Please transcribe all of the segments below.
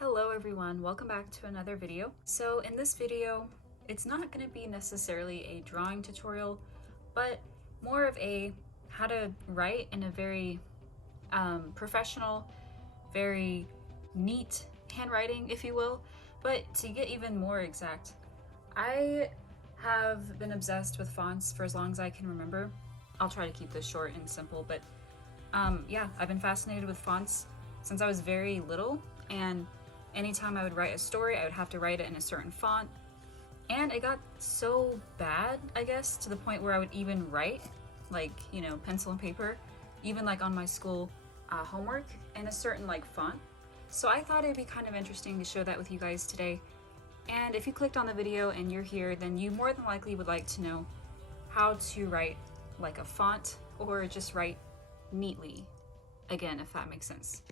Hello everyone, welcome back to another video. So in this video, it's not going to be necessarily a drawing tutorial, but more of a how to write in a very professional, very neat handwriting, if you will. But to get even more exact, I have been obsessed with fonts for as long as I can remember. I'll try to keep this short and simple, but yeah, I've been fascinated with fonts since I was very little, and anytime I would write a story, I would have to write it in a certain font. And it got so bad, I guess, to the point where I would even write, like, you know, pencil and paper, even like on my school homework in a certain like font. So I thought it'd be kind of interesting to share that with you guys today. And if you clicked on the video and you're here, then you more than likely would like to know how to write like a font or just write neatly, again, if that makes sense.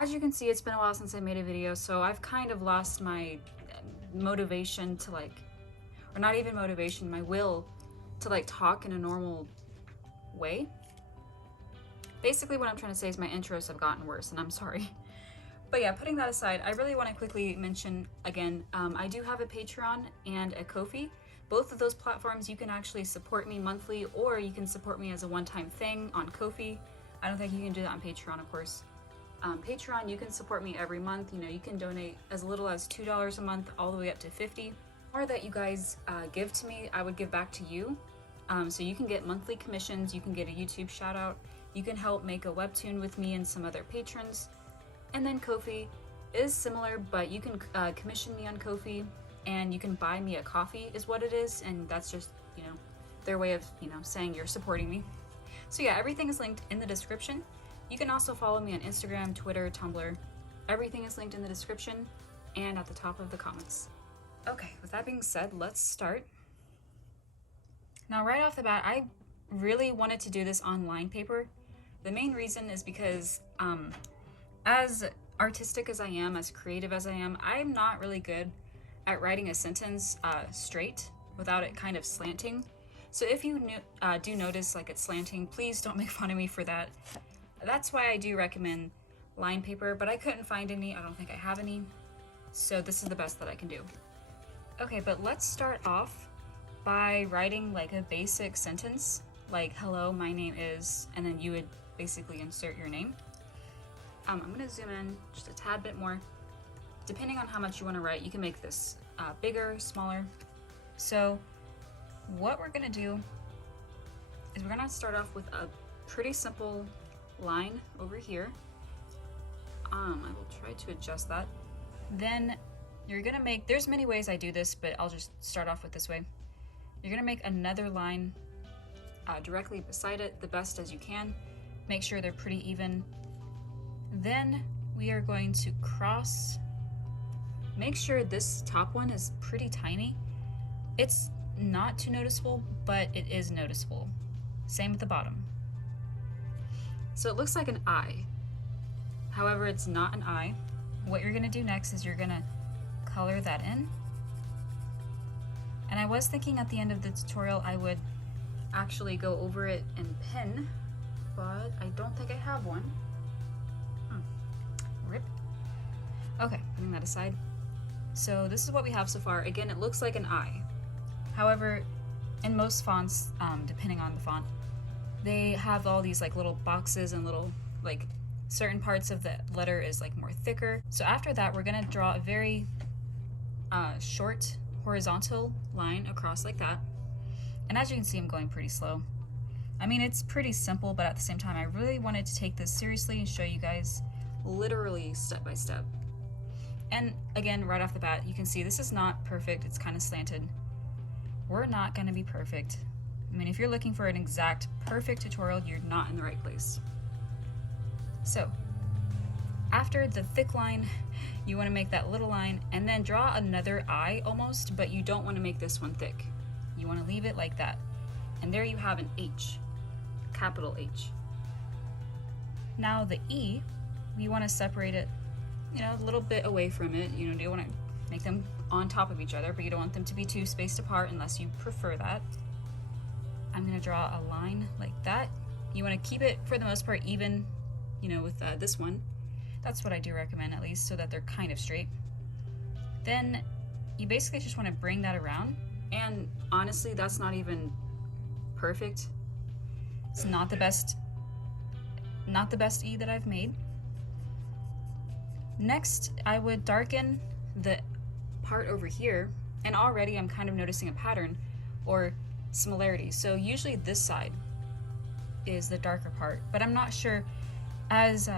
As you can see, it's been a while since I made a video, so I've kind of lost my motivation to like, or not even motivation, my will to like talk in a normal way. Basically what I'm trying to say is my intros have gotten worse, and I'm sorry. But yeah, putting that aside, I really want to quickly mention again, I do have a Patreon and a Ko-fi. Both of those platforms you can actually support me monthly, or you can support me as a one-time thing on Ko-fi. I don't think you can do that on Patreon, of course. Patreon, you can support me every month. You know, you can donate as little as $2 a month all the way up to $50. The more that you guys give to me, I would give back to you. So you can get monthly commissions, you can get a YouTube shout out, you can help make a webtoon with me and some other patrons. And then Ko-fi is similar, but you can commission me on Ko-fi, and you can buy me a coffee is what it is, and that's just, you know, their way of, you know, saying you're supporting me. So yeah, everything is linked in the description. You can also follow me on Instagram, Twitter, Tumblr. Everything is linked in the description and at the top of the comments. Okay, with that being said, let's start. Now, right off the bat, I really wanted to do this on line paper. The main reason is because as artistic as I am, as creative as I am, I'm not really good at writing a sentence straight without it kind of slanting. So if you do notice like it's slanting, please don't make fun of me for that. That's why I do recommend line paper, but I couldn't find any. I don't think I have any. So this is the best that I can do. Okay, but let's start off by writing like a basic sentence, like hello, my name is, and then you would basically insert your name. I'm gonna zoom in just a tad bit more. Depending on how much you wanna write, you can make this bigger, smaller. So what we're gonna do is we're gonna start off with a pretty simple line over here. I will try to adjust that. Then you're gonna make, there's many ways I do this, but I'll just start off with this way. You're gonna make another line directly beside it, the best as you can. Make sure they're pretty even. Then we are going to cross. Make sure this top one is pretty tiny. It's not too noticeable, but it is noticeable. Same with the bottom. So it looks like an I. However, it's not an I. What you're gonna do next is you're gonna color that in. And I was thinking at the end of the tutorial I would actually go over it in pen, but I don't think I have one. Rip. Okay, putting that aside. So this is what we have so far. Again, it looks like an I. However, in most fonts, depending on the font, they have all these like little boxes and little like certain parts of the letter is like more thicker. So after that, we're gonna draw a very short horizontal line across like that. And as you can see, I'm going pretty slow. I mean, it's pretty simple, but at the same time, I really wanted to take this seriously and show you guys literally step by step. And again, right off the bat, you can see this is not perfect. It's kind of slanted. We're not gonna be perfect. I mean, if you're looking for an exact perfect tutorial, you're not in the right place. So after the thick line, you want to make that little line and then draw another I almost, but you don't want to make this one thick. You want to leave it like that. And there you have an H, capital H. Now the E, you want to separate it, you know, a little bit away from it. You know, you want to make them on top of each other, but you don't want them to be too spaced apart unless you prefer that. I'm gonna draw a line like that. You wanna keep it, for the most part, even, you know, with this one. That's what I do recommend, at least, so that they're kind of straight. Then you basically just want to bring that around, and honestly, that's not even perfect. It's not the best E that I've made. Next, I would darken the part over here, and already I'm kind of noticing a pattern or similarity. So usually this side is the darker part, but I'm not sure, as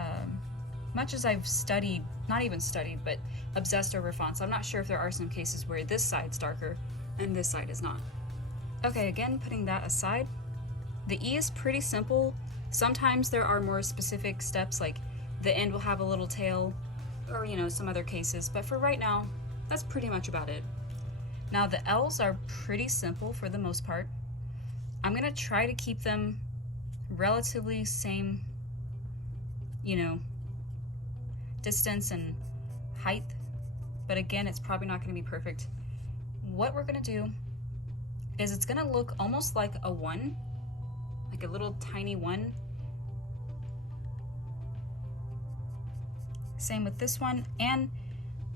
much as I've studied, not even studied, but obsessed over fonts, I'm not sure if there are some cases where this side's darker and this side is not. Okay, again, putting that aside, the E is pretty simple. Sometimes there are more specific steps, like the end will have a little tail, or some other cases, but for right now, that's pretty much about it. Now the L's are pretty simple for the most part. I'm gonna try to keep them relatively same, distance and height, but again, it's probably not gonna be perfect. What we're gonna do is it's gonna look almost like a 1, like a little tiny 1. Same with this one, and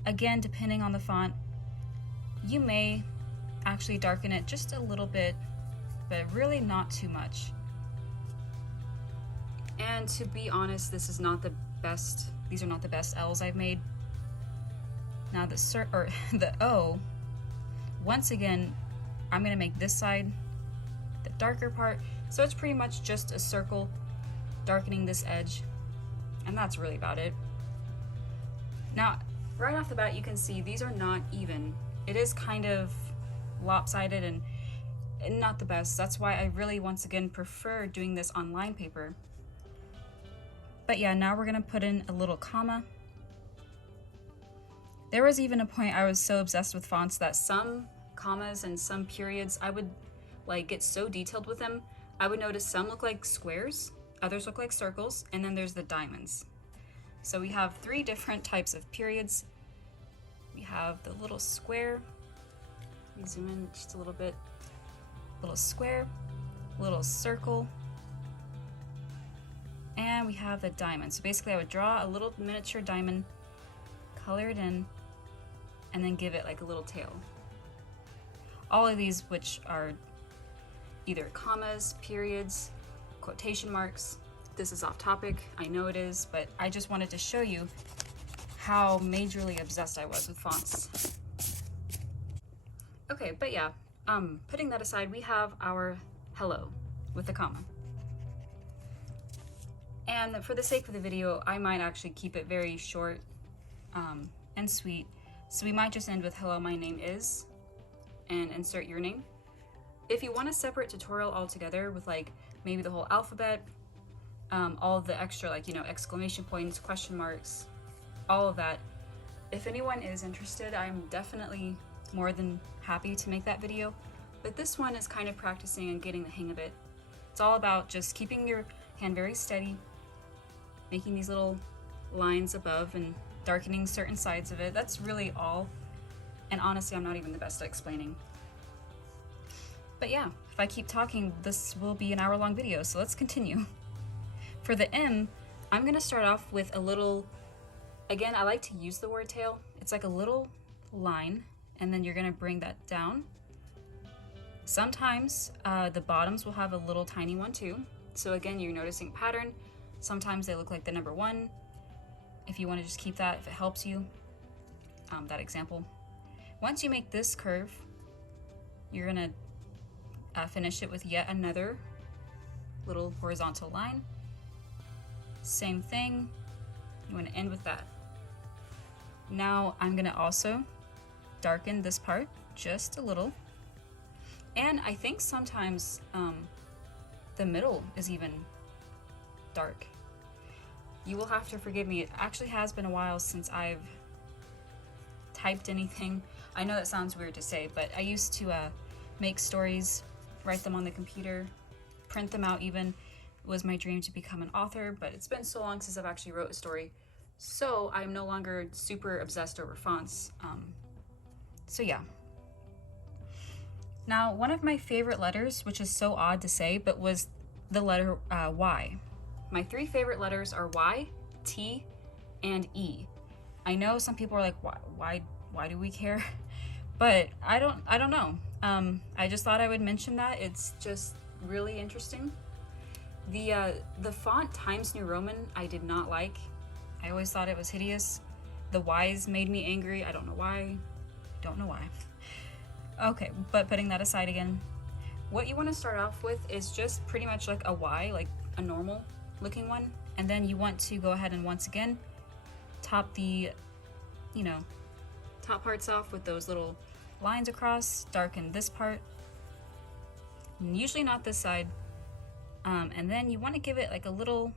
again, depending on the font, you may actually darken it just a little bit, but really not too much. And to be honest, these are not the best L's I've made. Now the O, once again, I'm gonna make this side the darker part, so it's pretty much just a circle, darkening this edge, and that's really about it. Now, right off the bat, you can see these are not even. It is kind of lopsided and not the best. That's why I really, once again, prefer doing this on line paper. But yeah, now we're gonna put in a little comma. There was even a point I was so obsessed with fonts that some commas and some periods, I would get so detailed with them. I would notice some look like squares, others look like circles, and then there's the diamonds. So we have 3 different types of periods. We have the little square. Let me zoom in just a little bit. Little square, little circle, and we have the diamond. So basically I would draw a little miniature diamond, color it in, and then give it like a little tail. All of these, which are either commas, periods, quotation marks. This is off topic, I know it is, but I just wanted to show you how majorly obsessed I was with fonts. Okay, but yeah, putting that aside, we have our hello with a comma. And for the sake of the video, I might actually keep it very short and sweet. So we might just end with hello, my name is, and insert your name. If you want a separate tutorial altogether with maybe the whole alphabet, all of the extra exclamation points, question marks, all of that, if anyone is interested, I'm definitely more than happy to make that video. But this one is kind of practicing and getting the hang of it. It's all about just keeping your hand very steady, making these little lines above and darkening certain sides of it. That's really all. And honestly, I'm not even the best at explaining. But yeah, if I keep talking, this will be an hour-long video, so let's continue. For the M, I'm gonna start off with a little, again, I like to use the word tail. It's like a little line, and then you're gonna bring that down. Sometimes the bottoms will have a little tiny one too. So again, you're noticing pattern. Sometimes they look like the number 1. If you wanna just keep that, if it helps you, that example. Once you make this curve, you're gonna finish it with yet another little horizontal line. Same thing, you want to end with that. Now I'm gonna also darken this part just a little. And I think sometimes the middle is even dark. You will have to forgive me. It actually has been a while since I've typed anything. I know that sounds weird to say, but I used to make stories, write them on the computer, print them out even. It was my dream to become an author, but it's been so long since I've actually wrote a story. So I'm no longer super obsessed over fonts. So yeah. Now, one of my favorite letters, which is so odd to say, but was the letter Y. My 3 favorite letters are Y, T, and E. I know some people are like, why do we care? But I don't know. I just thought I would mention that. It's just really interesting. The font Times New Roman I did not like. I always thought it was hideous. The Y's made me angry. I don't know why. Don't know why. Okay, but putting that aside again, what you want to start off with is just pretty much like a Y, like a normal looking one. And then you want to go ahead and once again, top the, top parts off with those little lines across, darken this part, usually not this side. And then you want to give it like a little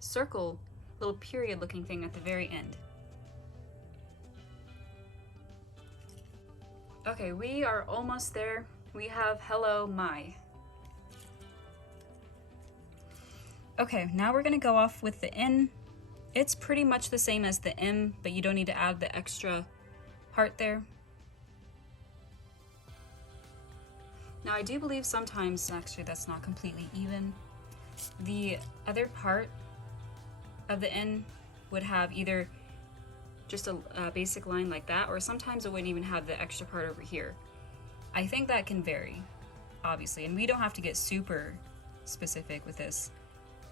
circle, little period looking thing at the very end. Okay, we are almost there. We have hello, my. Okay, now we're gonna go off with the N. It's pretty much the same as the M, but you don't need to add the extra part there. Now I do believe sometimes, actually that's not completely even, the other part of the N would have either just a basic line like that, or sometimes it wouldn't even have the extra part over here. I think that can vary, obviously, and we don't have to get super specific with this.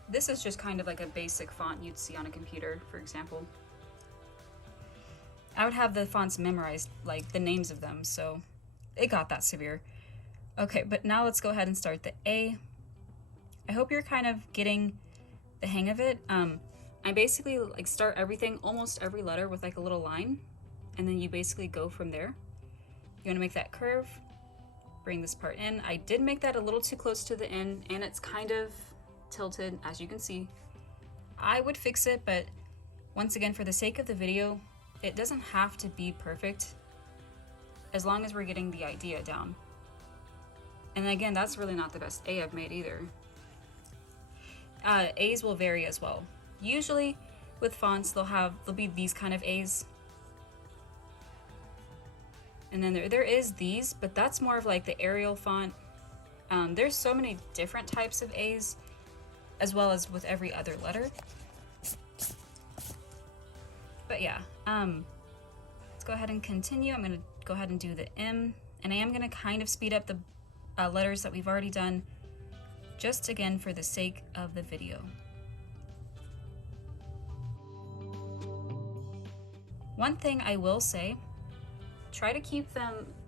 This is just kind of like a basic font you'd see on a computer, for example. I would have the fonts memorized, like the names of them, so it got that severe. Okay, but now let's go ahead and start the A. I hope you're kind of getting the hang of it. I basically like start everything, almost every letter with like a little line, and then you basically go from there. You want to make that curve, bring this part in. I did make that a little too close to the N, and it's kind of tilted, as you can see. I would fix it, but once again, for the sake of the video, it doesn't have to be perfect as long as we're getting the idea down. And again, that's really not the best A I've made either. A's will vary as well. Usually with fonts, there'll be these kind of A's. And then there is these, but that's more of like the Arial font. There's so many different types of A's, as well as with every other letter. But yeah, let's go ahead and continue. I'm gonna go ahead and do the M, and I am gonna kind of speed up the letters that we've already done, just again for the sake of the video. One thing I will say, try to keep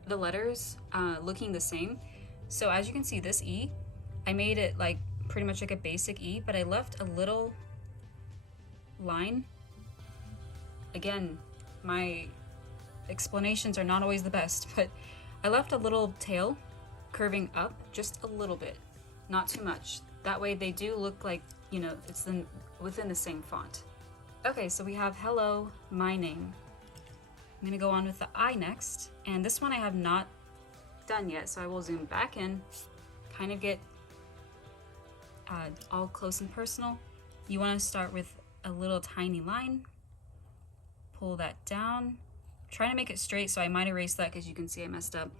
the letters looking the same. So as you can see, this E, I made it like pretty much like a basic E, but I left a little line. Again, my explanations are not always the best, but I left a little tail curving up just a little bit, not too much. That way they do look like, it's within the same font. Okay, so we have hello, my name. I'm gonna go on with the I next, and this one I have not done yet, so I will zoom back in, kind of get all close and personal. You wanna start with a little tiny line, pull that down, try to make it straight, so I might erase that because you can see I messed up.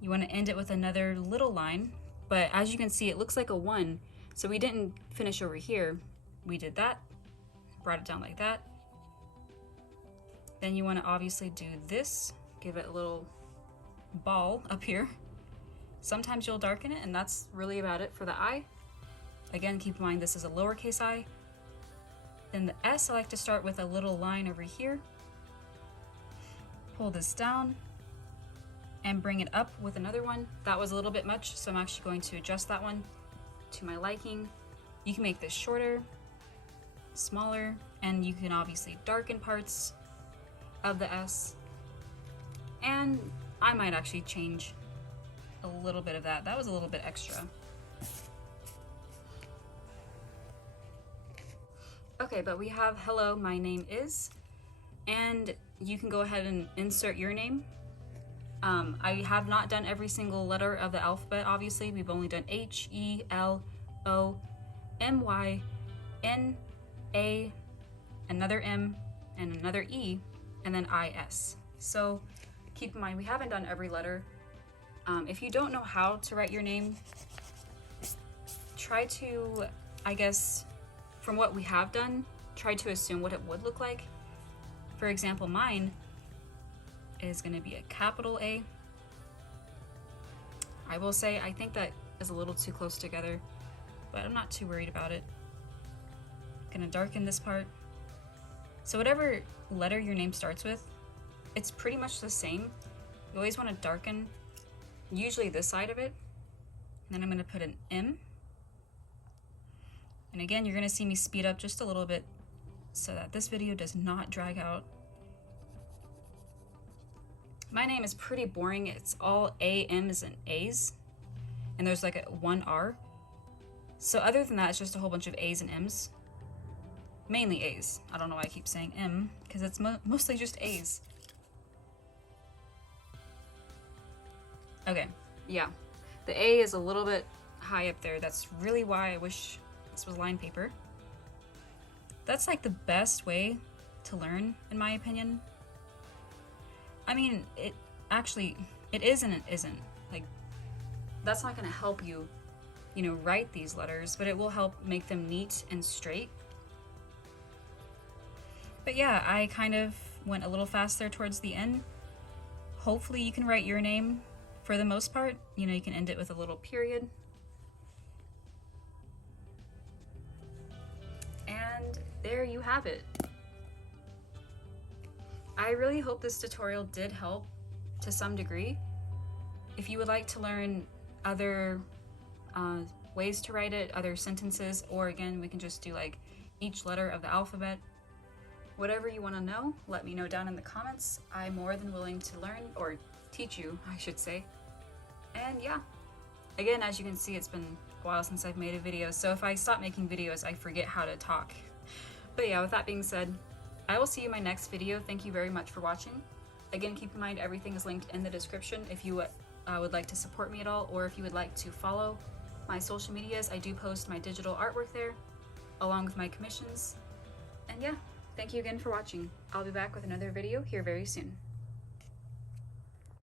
You wanna end it with another little line, but as you can see, it looks like a 1, so we didn't finish over here. We did that, brought it down like that. Then you want to obviously do this, give it a little ball up here. Sometimes you'll darken it, and that's really about it for the I. Again, keep in mind this is a lowercase I. Then the S, I like to start with a little line over here. Pull this down and bring it up with another one. That was a little bit much, so I'm actually going to adjust that one to my liking. You can make this shorter, smaller, and you can obviously darken parts of the S. And I might actually change a little bit of that. That was a little bit extra. Okay, but we have hello, my name is, and you can go ahead and insert your name. I have not done every single letter of the alphabet, obviously. We've only done H, E, L, O, M, Y, N, A, another M, and another E, and then I-S. So keep in mind, we haven't done every letter. If you don't know how to write your name, try to, I guess, from what we have done, tried to assume what it would look like. For example, mine is going to be a capital A. I will say I think that is a little too close together, but I'm not too worried about it. Gonna darken this part. So whatever letter your name starts with, it's pretty much the same. You always want to darken, usually this side of it. And then I'm gonna put an M. And again, you're gonna see me speed up just a little bit so that this video does not drag out. My name is pretty boring. It's all A, M's, and A's. And there's like one R. So other than that, it's just a whole bunch of A's and M's. Mainly A's. I don't know why I keep saying M, because it's mostly just A's. Okay, yeah. The A is a little bit high up there. That's really why I wish this was line paper. That's like the best way to learn, in my opinion. I mean, it is and it isn't. Like, that's not gonna help you, you know, write these letters, but it will help make them neat and straight. But yeah, I kind of went a little fast there towards the end. Hopefully you can write your name for the most part. You know, you can end it with a little period. And there you have it. I really hope this tutorial did help to some degree. If you would like to learn other ways to write it, other sentences, or again, we can just do like each letter of the alphabet. Whatever you want to know, let me know down in the comments. I'm more than willing to learn, or teach you, I should say. And yeah, again, as you can see, it's been a while since I've made a video, so if I stop making videos, I forget how to talk. But yeah, with that being said, I will see you in my next video. Thank you very much for watching. Again, keep in mind everything is linked in the description if you would like to support me at all, or if you would like to follow my social medias. I do post my digital artwork there, along with my commissions. And yeah, thank you again for watching. I'll be back with another video here very soon.